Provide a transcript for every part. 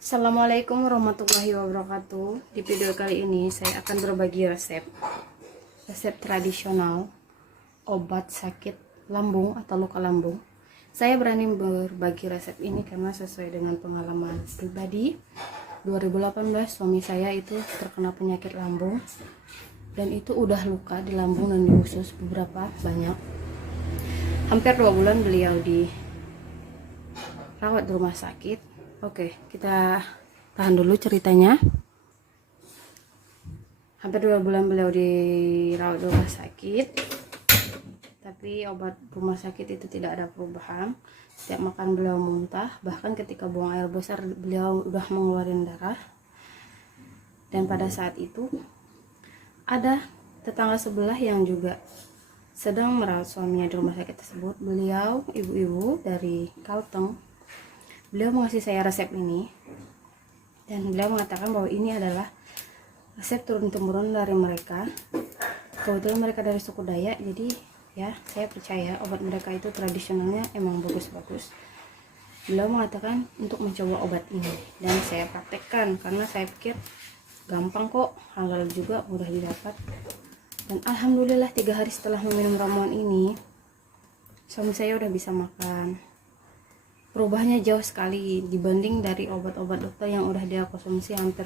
Assalamualaikum warahmatullahi wabarakatuh. Di video kali ini saya akan berbagi resep tradisional obat sakit lambung atau luka lambung. Saya berani berbagi resep ini karena sesuai dengan pengalaman pribadi. 2018 suami saya itu terkena penyakit lambung dan itu udah luka di lambung dan di usus beberapa banyak. Hampir 2 bulan beliau dirawat di rumah sakit. Oke, kita tahan dulu ceritanya. Hampir 2 bulan beliau dirawat di rumah sakit, tapi obat rumah sakit itu tidak ada perubahan. Setiap makan beliau muntah, bahkan ketika buang air besar beliau udah mengeluarkan darah. Dan pada saat itu ada tetangga sebelah yang juga sedang merawat suaminya di rumah sakit tersebut. Beliau ibu-ibu dari Kalteng. Beliau mengasih saya resep ini dan beliau mengatakan bahwa ini adalah resep turun-temurun dari mereka. Kebetulan mereka dari suku Dayak, jadi ya saya percaya obat mereka itu tradisionalnya emang bagus-bagus. Beliau mengatakan untuk mencoba obat ini dan saya praktekkan karena saya pikir gampang kok, halal juga, mudah didapat. Dan alhamdulillah 3 hari setelah meminum ramuan ini suami saya udah bisa makan. Perubahannya jauh sekali dibanding dari obat-obat dokter yang udah dia konsumsi hampir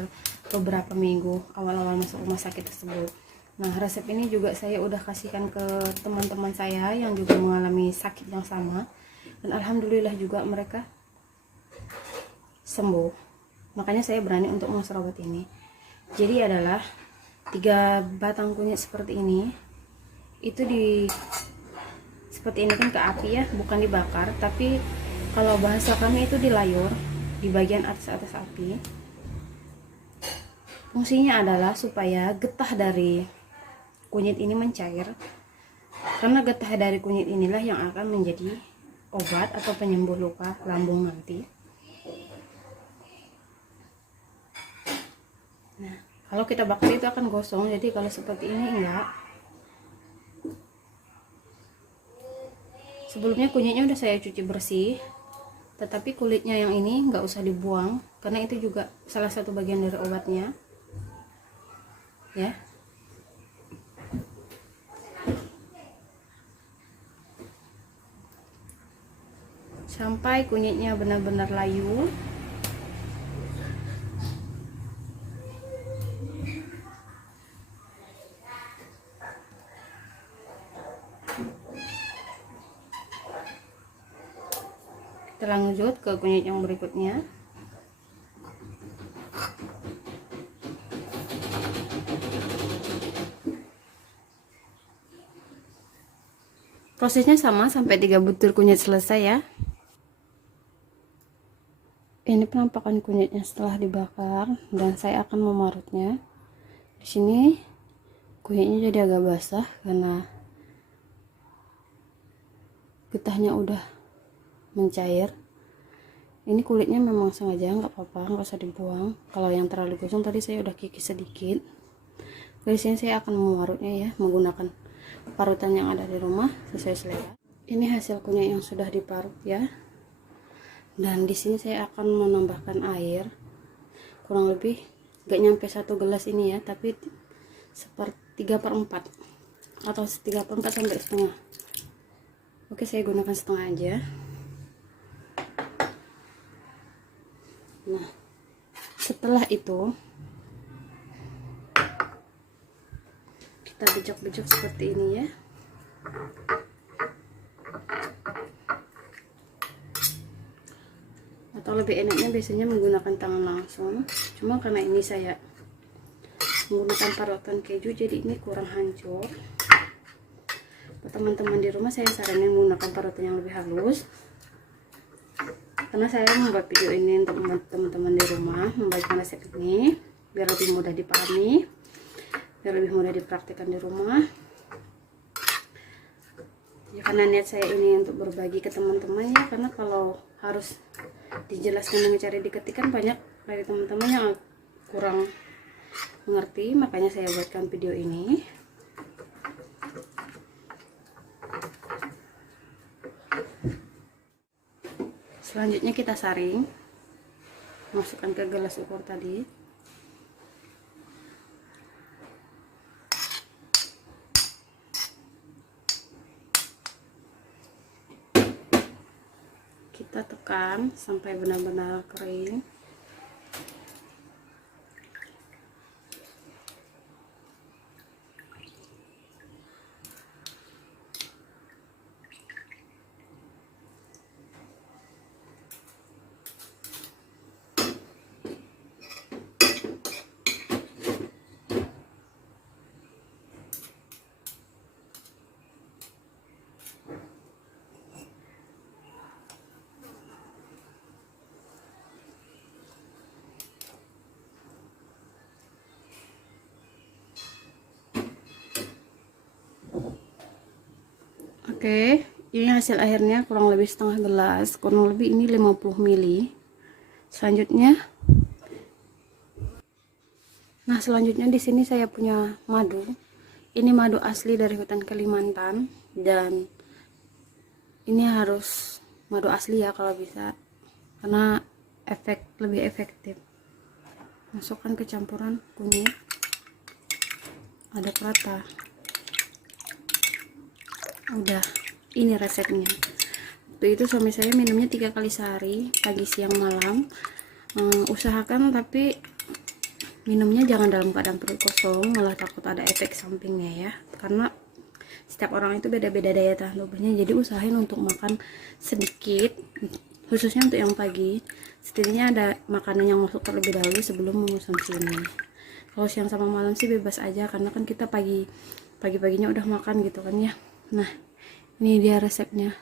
beberapa minggu awal-awal masuk rumah sakit tersebut. Nah, resep ini juga saya udah kasihkan ke teman-teman saya yang juga mengalami sakit yang sama, dan alhamdulillah juga mereka sembuh. Makanya saya berani untuk mengusir obat ini. Jadi adalah 3 batang kunyit seperti ini, itu seperti ini kan ke api ya, bukan dibakar, tapi kalau bahasa kami itu dilayur di bagian atas api. Fungsinya adalah supaya getah dari kunyit ini mencair, karena getah dari kunyit inilah yang akan menjadi obat atau penyembuh luka lambung nanti. Nah, kalau kita bakar itu akan gosong, jadi kalau seperti ini enggak. Sebelumnya kunyitnya udah saya cuci bersih, tetapi kulitnya yang ini nggak usah dibuang karena itu juga salah satu bagian dari obatnya ya. Sampai kunyitnya benar-benar layu. Kita lanjut ke kunyit yang berikutnya. Prosesnya sama sampai 3 butir kunyit selesai ya. Ini penampakan kunyitnya setelah dibakar dan saya akan memarutnya. Di sini kunyitnya jadi agak basah karena getahnya udah mencair. Ini kulitnya memang sengaja, nggak apa-apa, nggak usah dibuang. Kalau yang terlalu gosong tadi saya udah kikis sedikit. Di sini saya akan memarutnya ya, menggunakan parutan yang ada di rumah sesuai selera. Ini hasil kunyit yang sudah diparut ya. Dan di sini saya akan menambahkan air kurang lebih nggak nyampe 1 gelas ini ya, tapi seperti 3/4 atau 3/4 sampai setengah. Oke, saya gunakan setengah aja. Nah, setelah itu kita bejok-bejok seperti ini ya. Atau lebih enaknya biasanya menggunakan tangan langsung, cuma karena ini saya menggunakan parutan keju jadi ini kurang hancur. Buat teman-teman di rumah saya saranin menggunakan parutan yang lebih halus, karena saya membuat video ini untuk teman-teman di rumah membagikan resep ini biar lebih mudah dipahami, biar lebih mudah dipraktikkan di rumah ya. Karena niat saya ini untuk berbagi ke teman-teman ya, karena kalau harus dijelaskan dengan cara diketikkan banyak dari teman-teman yang kurang mengerti, makanya saya buatkan video ini. Selanjutnya kita saring. masukkan ke gelas ukur tadi. Kita tekan sampai benar-benar kering. Oke, ini hasil akhirnya kurang lebih setengah gelas, kurang lebih ini 50 ml. Selanjutnya, di sini saya punya madu. Ini madu asli dari hutan Kalimantan, dan ini harus madu asli ya kalau bisa, karena lebih efektif. Masukkan ke campuran kunyit, aduk rata. Udah, ini resepnya. Waktu itu suami saya minumnya 3 kali sehari, pagi, siang, malam. Usahakan tapi minumnya jangan dalam keadaan perut kosong, malah takut ada efek sampingnya ya, karena setiap orang itu beda-beda daya tahan tubuhnya. Jadi usahain untuk makan sedikit, khususnya untuk yang pagi. Setidaknya ada makanan yang masuk terlebih dahulu sebelum mengonsumsi ini. Kalau siang sama malam sih bebas aja, karena kan kita pagi-paginya udah makan gitu kan ya. Nah, ini dia resepnya.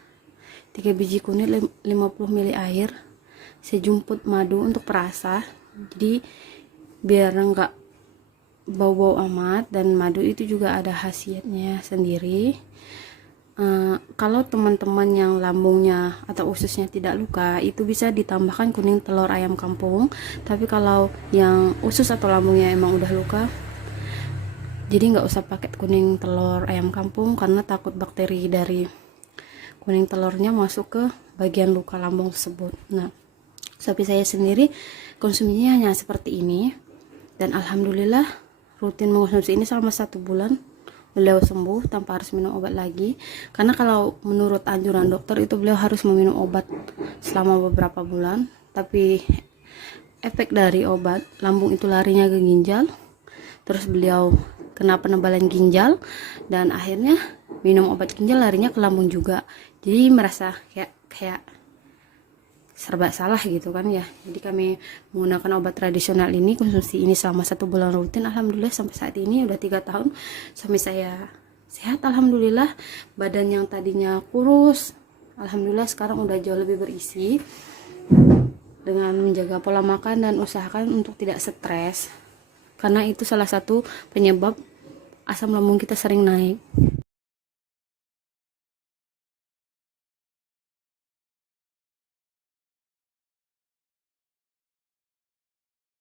3 biji kunyit, 50 ml air, sejumput madu untuk perasa. Jadi biar enggak bau-bau amat, dan madu itu juga ada khasiatnya sendiri. Kalau teman-teman yang lambungnya atau ususnya tidak luka, itu bisa ditambahkan kuning telur ayam kampung. Tapi kalau yang usus atau lambungnya emang udah luka, jadi nggak usah pakai kuning telur ayam kampung, karena takut bakteri dari kuning telurnya masuk ke bagian luka lambung tersebut. Nah, sapi saya sendiri konsumsinya hanya seperti ini, dan alhamdulillah rutin mengonsumsi ini selama 1 bulan. Beliau sembuh tanpa harus minum obat lagi, karena kalau menurut anjuran dokter itu beliau harus meminum obat selama beberapa bulan. Tapi efek dari obat, lambung itu larinya ke ginjal, terus beliau kena penebalan ginjal, dan akhirnya minum obat ginjal larinya ke lambung juga. Jadi merasa kayak serba salah gitu kan ya. Jadi kami menggunakan obat tradisional ini, konsumsi ini selama 1 bulan rutin. Alhamdulillah sampai saat ini udah 3 tahun suami saya sehat, alhamdulillah. Badan yang tadinya kurus, alhamdulillah sekarang udah jauh lebih berisi, dengan menjaga pola makan dan usahakan untuk tidak stres, karena itu salah satu penyebab asam lambung kita sering naik.